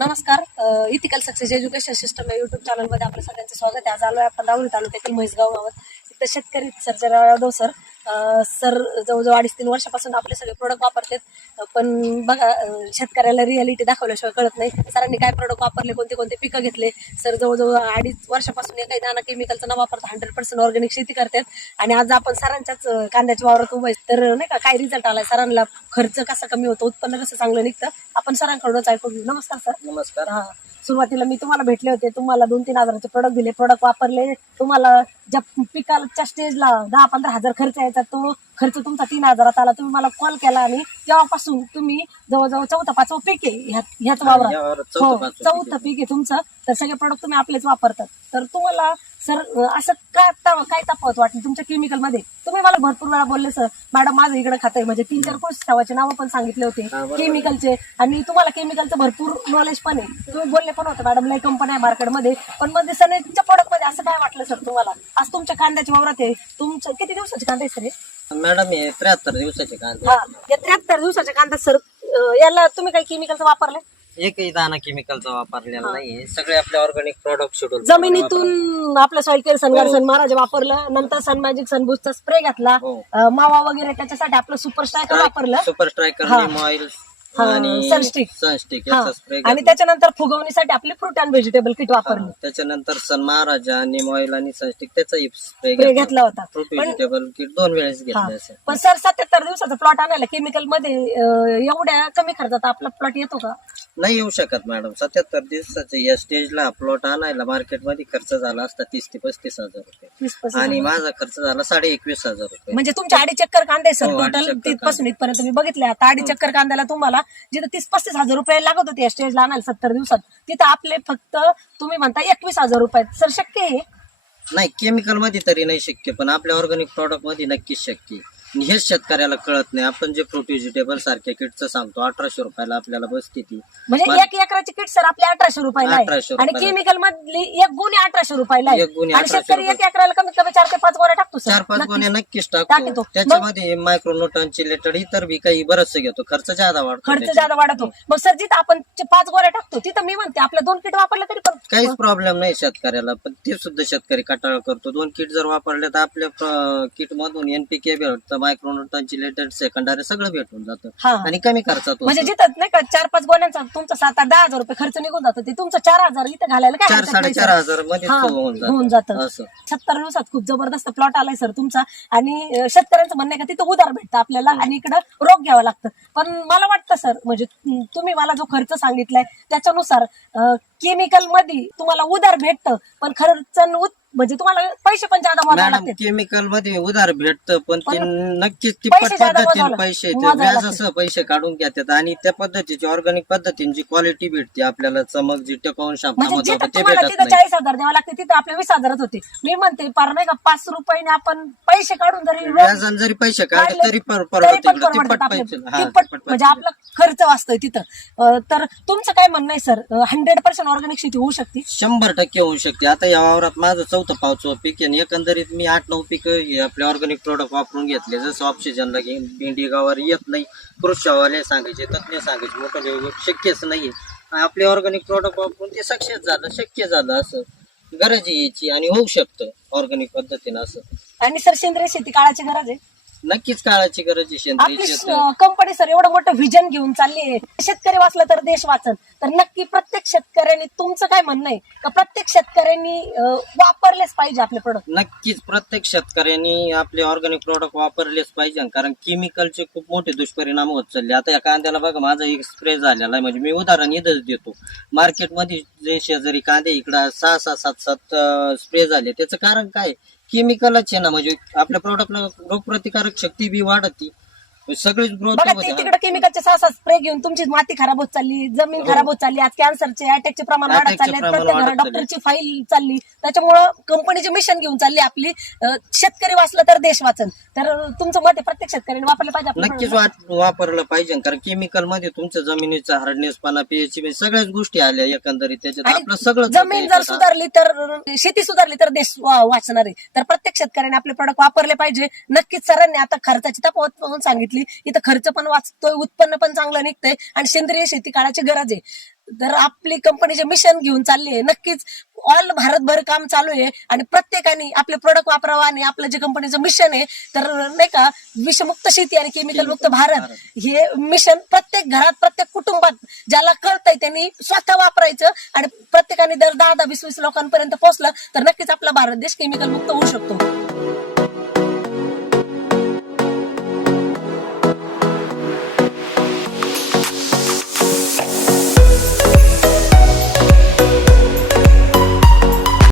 नमस्कार. Ethical success education system या YouTube चॅनलमध्ये आपलं सगळ्यांचं स्वागत आहे. आज आहे आपण राहुरी तालुक्यातील म्हैसगाव गावात. तिथं शेतकरी सर्जराव यादव सर. सर जवळजवळ अडीच तीन वर्षापासून आपले सगळे प्रोडक्ट वापरतात. अं, पण बघा शेतकऱ्याला रियालिटी दाखवल्याशिवाय कळत नाही. सरांनी काय प्रोडक्ट वापरले कोणते कोणते पिकं घेतले? सर जवळजवळ अडीच वर्षापासून एकही दाना केमिकलचा न वापरता हंड्रेड पर्सेंट ऑर्गॅनिक शेती करतात. आणि आज आपण सरांच्याच कांद्याच्या वावरात उभं. तर नाही का काय रिझल्ट आलाय? सरांना खर्च कसा कमी होतो? उत्पन्न कसं चांगलं निघतं? आपण सरांकडूनच ऐकू घेऊ. नमस्कार सर. नमस्कार. हा. सुरुवातीला मी तुम्हाला भेटले होते. तुम्हाला दोन तीन हजाराचे प्रोडक्ट दिले. प्रोडक्ट वापरले. तुम्हाला ज्या पिकाच्या स्टेजला दहा पंधरा हजार खर्च यायचा तो खर्च तुमचा तीन हजारात आला तुम्ही मला कॉल केला आणि तेव्हापासून तुम्ही जवळजवळ चौथा पाचवं पीक आहे ह्या- ह्याच वावरात. हो चौथं पाचवं पीक चौथं पीक आहे तुमचं. तर सगळे प्रोडक्ट तुम्ही आपलेच वापरतात. तर तुम्हाला सर असं काय ता- काय तफावत वाटली तुमच्या केमिकलमध्ये? तुम्ही मला भरपूर वेळा बोलले सर. मॅडम माझं इकडे खातं म्हणजे तीन चार कोर्स ठेवायचे नावं पण सांगितले होते. केमिकलचे आणि तुम्हाला केमिकलचं भरपूर नॉलेज पण आहे. तुम्ही बोलले पण होते मॅडम लय कंपनी आहे मार्केटमध्ये. पण मध्ये सनेच्या प्रोडक्टमध्ये असं काय वाटलं सर तुम्हाला? आज तुमच्या कांद्याच्या वावरात आहे. तुमचं किती दिवसाचे कांदे सर? मॅडम हे त्र्याहत्तर दिवसाचे कांदे. हा या त्र्याहत्तर दिवसाच्या कांदा सर. याला तुम्ही काही केमिकलचं वापरले? एकही दाना केमिकलचा वापरलेला नाही सगळे आपले ऑर्गॅनिक प्रॉडक्ट शेड्यूल जमिनीतून आपलं सॉइल केअर सनगार सन महाराज वापरलं नंतर सन मॅजिक सन बुस्टचा स्प्रे घेतला. हो. अं, मावा वगैरे त्याच्यासाठी आपलं सुपर स्ट्रायकर वापरलं. सुपर स्ट्रायकर ऑइल आणि सनस्टिक. सनस्टिक. हा. याचा स्प्रे आणि त्याच्यानंतर फुगवणीसाठी आपले फ्रूट अँड व्हेजिटेबल किट वापरलं. त्याच्यानंतर सन महाराजा निम ऑइल आणि सनस्टिक स्प्रे स्प्रे घेतला. होता. फ्रूट पण व्हेजिटेबल किट दोन वेळेस हा. घेतले पण सर सत्याहत्तर दिवसाचा प्लॉट आणायला केमिकलमध्ये अं, एवढ्या कमी खर्चात आपला प्लॉट येतो का? नाही येऊ शकत मॅडम सत्याहत्तर दिवसाचे या स्टेजला प्लॉट आणायला मार्केटमध्ये खर्च झाला असता तीस ते पस्तीस हजार रुपये. आणि माझा खर्च झाला साडे एकवीस हजार रुपये. म्हणजे तुमच्या अडीच चक्कर कांदे सर हो, टोटल चक्कर तिथपासून इथपर्यंत मी बघितले. आता अडीच चक्कर कांद्याला तुम्हाला जिथं तीस पस्तीस हजार रुपये लागत होते या स्टेजला आणायला सत्तर दिवसात तिथं आपले फक्त तुम्ही म्हणता एकवीस हजार रुपये सर शक्य आहे नाही केमिकलमध्ये तरी नाही शक्य पण आपल्या ऑर्गॅनिक प्रॉडक्टमध्ये नक्कीच शक्य आहे. आणि हेच शेतकऱ्याला कळत नाही आपण जे फ्रूट व्हेजिटेबल सारख्या किटचं सांगतो अठराशे रुपयाला आपल्याला बसते ती म्हणजे एक एकराची किट सर आपल्या अठराशे रुपयाला आहे 1800 आणि रुपयाला. केमिकल मधली एक गुणी अठराशे रुपयाला आहे एक गुणी आणि 1800 शेतकरी एक. एकराला कमीत कमी चार ते पाच गोऱ्या टाकतो सर चार पाच नक्कीच. गोण्या नक्कीच टाकतो. टाकतो त्याच्यामध्ये मायक्रोन्यूटन चिलेटेड इतर बी काही बरंच घेतो खर्च जादा वाढतो खर्च. ज्यादा वाढतो मग सर जिथं आपण चे पाच गोऱ्या टाकतो तिथं मी म्हणते आपल्या दोन किट वापरलं तरी पण काहीच प्रॉब्लेम नाही शेतकऱ्याला पण ते सुद्धा शेतकरी कटाळ करतो दोन किट जर वापरले तर आपल्या किट मधून एनपीके भेटतं मायक्रोन्यूटन चिलेटेड सेकंडरी सगळं भेटून जातं. आणि कमी खर्चात होतं. म्हणजे जिथं नाही का चार पाच गोण्यांचा तुमचा सात आठ दहा हजार रुपये खर्च निघून जातो ते तुमचं चार हजार इथं घालायला काय चार हरकत नाही, साडेचार सर. हजारमध्ये हा, होऊन होऊन जातं. जातं. असं. सत्तर दिवसात खूप जबरदस्त प्लॉट आलाय सर तुमचा. आणि अं, शेतकऱ्यांचं म्हणणं आहे का तिथं उधार भेटतं आपल्याला आणि इकडं रोग घ्यावं लागतं. पण मला वाटतं सर म्हणजे तुम- तुम्ही मला जो खर्च सांगितलाय त्याच्यानुसार केमिकलमध्ये तुम्हाला उधार भेटतं पण खर्च न उत- म्हणजे तुम्हाला पैसे पण जादा मोजावे मॅडम लागतात केमिकलमध्ये उधार भेटतं पण ते नक्कीच पैसे तिप्पट जादा पद्धतीने मोजावे पैसे. ते मोजावे व्याजासह पैसे काढून घेतात आणि त्या पद्धतीची ऑर्गॅनिक पद्धतीने जी क्वालिटी भेटते आपल्याला चमक जी टिकवून म्हणजे होतं जिथं ते तुम्हाला भेटत तिथं नाही चाळीस हजार द्यावं लागते तिथं आपले वीस हजारच होते मी म्हणते पार नाही का पाच रुपयाने आपण पैसे काढून जरी व्याजाने जरी पैसे काढले काढले तरी पर- तरी परवडते पण इकडं. परवडतात तिप्पट आपले. पैसे हा, तिप्पट तिप्पट म्हणजे पैसे. आपला खर्च वाचतोय तिथं अं, तर तुमचं काय म्हणणं आहे सर हंड्रेड पर्सेंट ऑर्गॅनिक शेती होऊ शकते शंभर टक्के होऊ शकते आता या वावरात माझं नव्हतं पावचं पीक आणि एकंदरीत मी आठ नऊ पीक आपले ऑर्गॅनिक प्रोडक्ट वापरून घेतले. जसं ऑक्सिजनला घेईन भेंडी गावावर येत नाही. कृषीवाले सांगायचे तज्ज्ञ सांगायचे मोठं शक्यच नाहीये. आपले ऑर्गॅनिक प्रोडक्ट वापरून ते सक्सेस झालं शक्य झालं असं. गरज यायची आणि होऊ शकतं ऑर्गॅनिक पद्धतीनं असं. आणि सर सेंद्रिय शेती काळाची गरज आहे. नक्कीच काळाची गरज आहे सेंद्रिय आपली शेती. कंपनी सर एवढं मोठं व्हिजन घेऊन चालली आहे. शेतकरी वाचला तर देश वाचन तर नक्की प्रत्येक शेतकऱ्यांनी तुमचं काय म्हणणं आहे? का प्रत्येक शेतकऱ्यांनी अं, वापरलेच पाहिजे आपले प्रोडक्ट नक्कीच प्रत्येक शेतकऱ्यांनी आपले ऑर्गॅनिक प्रोडक्ट वापरलेच पाहिजे कारण केमिकलचे खूप मोठे दुष्परिणाम होत चालले. आता या कांद्याला बघा माझा एक स्प्रे झालेला आहे. म्हणजे मी उदाहरण इथंच देतो. मार्केटमध्ये जे शेजारी कांदे इकडं सहा सहा सात सात स्प्रे झाले. त्याचं कारण काय? केमिकलच आहे ना म्हणजे आपल्या प्रोडक्टला रोगप्रतिकारक शक्ती बी वाढती. सगळीच ग्रोथ बघा ते तिकडे केमिकलचे सहा स्प्रे घेऊन तुमची माती खराब होत चालली जमीन खराब होत चालली आज कॅन्सरचे अटॅकचे प्रमाण वाढत चालले प्रत्येक घरात. डॉक्टरची फाईल चालली. त्याच्यामुळं कंपनीचे मिशन घेऊन चालली आपली. शेतकरी वाचलं तर देश वाचन. तर तुमचं मत प्रत्येक शेतकऱ्यांनी वापरलं पाहिजे नक्कीच वापरलं पाहिजे कारण केमिकलमध्ये तुमच्या जमिनीचा हार्डनेसपणा पीएचसी सगळ्याच गोष्टी आल्या एकंदरीत. त्याच्यात आपलं सगळं जमीन जर सुधारली तर शेती सुधारली तर देश वाचणार आहे. तर प्रत्येक शेतकऱ्याने आपले प्रोडक्ट वापरले पाहिजे. नक्कीच सरांनी आता खर्चाची तफावत पण सांगितली इथं खर्च पण वाचतोय उत्पन्न पण चांगलं निघतंय आणि सेंद्रिय शेती काळाची गरज आहे. तर आपली कंपनीचे मिशन घेऊन चालली आहे. नक्कीच ऑल भारतभर काम चालू आहे आणि प्रत्येकाने आपले प्रोडक्ट वापरावं आणि आपलं जे कंपनीचं मिशन आहे तर नाही का विषमुक्त शेती आणि केमिकल मुक्त भारत हे मिशन प्रत्येक घरात प्रत्येक कुटुंबात ज्याला कळतंय त्यांनी स्वतः वापरायचं आणि प्रत्येकाने दर दहा दहा वीस वीस लोकांपर्यंत पोहोचलं तर नक्कीच आपला भारत देश केमिकल मुक्त होऊ शकतो.